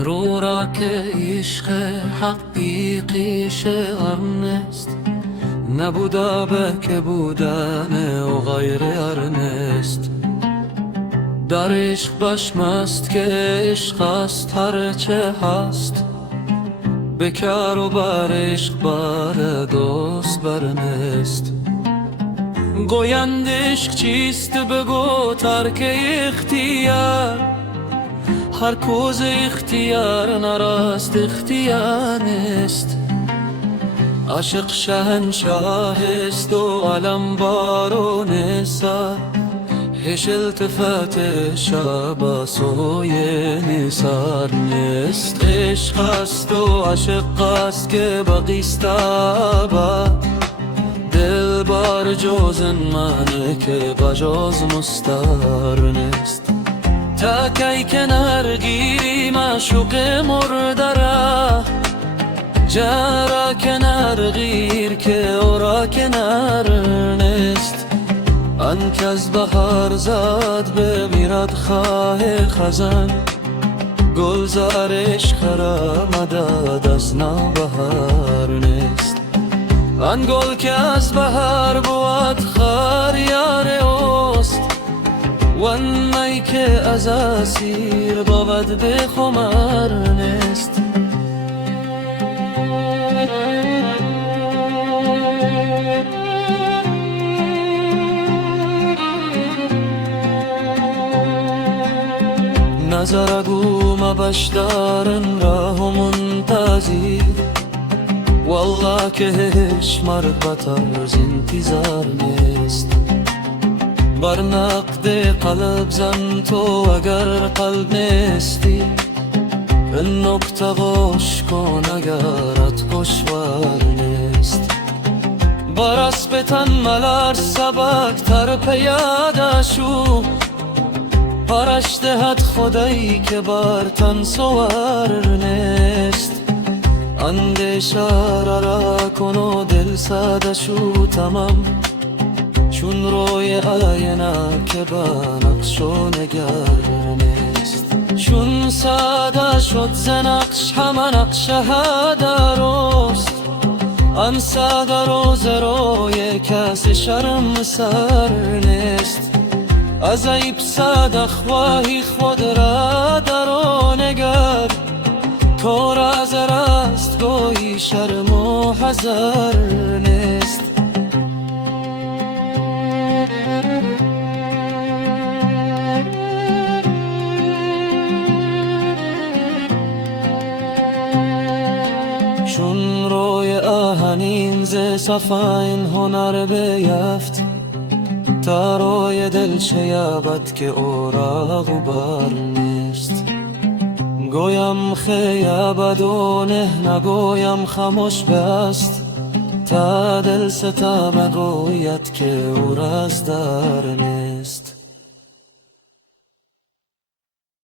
رو را که عشق حقیقی شعر نیست، نبوده به که بودن و غیر ارنست. در عشق بشمست که عشق است هرچه هست، بکر و بر عشق بر دوست برنست. گویند عشق چیست بگو ترک اختیار، هر کوز اختیار نراست اختیار نیست. عاشق شهنشاه است و علم بارو نثار، هیچ التفات شب سوی نثار نیست. عشق است و عاشق است که باقیست ابد، دل بار جز من که بجز مستار نیست. تا کی کنار گیری معشوق مرده را، جان را کنار گیر که او را کنار نیست. آن کس بهار زد بمیرد خواه خزان، گلزار عشق را مدد از نوبهار نیست. آن گل که از بهار بود خار یار اوست، وان می که از اسیر بود به خمار نیست. نظر گو مبش دارن راه منتظر، والله که هیچ مرد بتر از انتظار نیست. بر نقد قلب زن تو اگر قلب نیستی، این نکته گوش کن اگرت کشور نیست. بر اسب تن ملار سبک تر پیاده شو، پرش دهد خدایی که بر تن سوار نیست. اندیشه را کن و دل ساده شو تمام، چون روی آینه که با نقش و نگر نیست. چون ساده شد ز نقش همه نقشه ها درست، آن ساده روز روی کسی شرم سر نیست. از عیب ساده خواهی خود را در و نگر، تو راز راست گویی شرم و حذر نیست. چون روی آهنین ز صفا این هنر بیفت، تا روی دل شیابد که او را غبار نیست. گویم خیابد و نه نگویم خموش بست، تا دل ستم گوید که او رازدار نیست.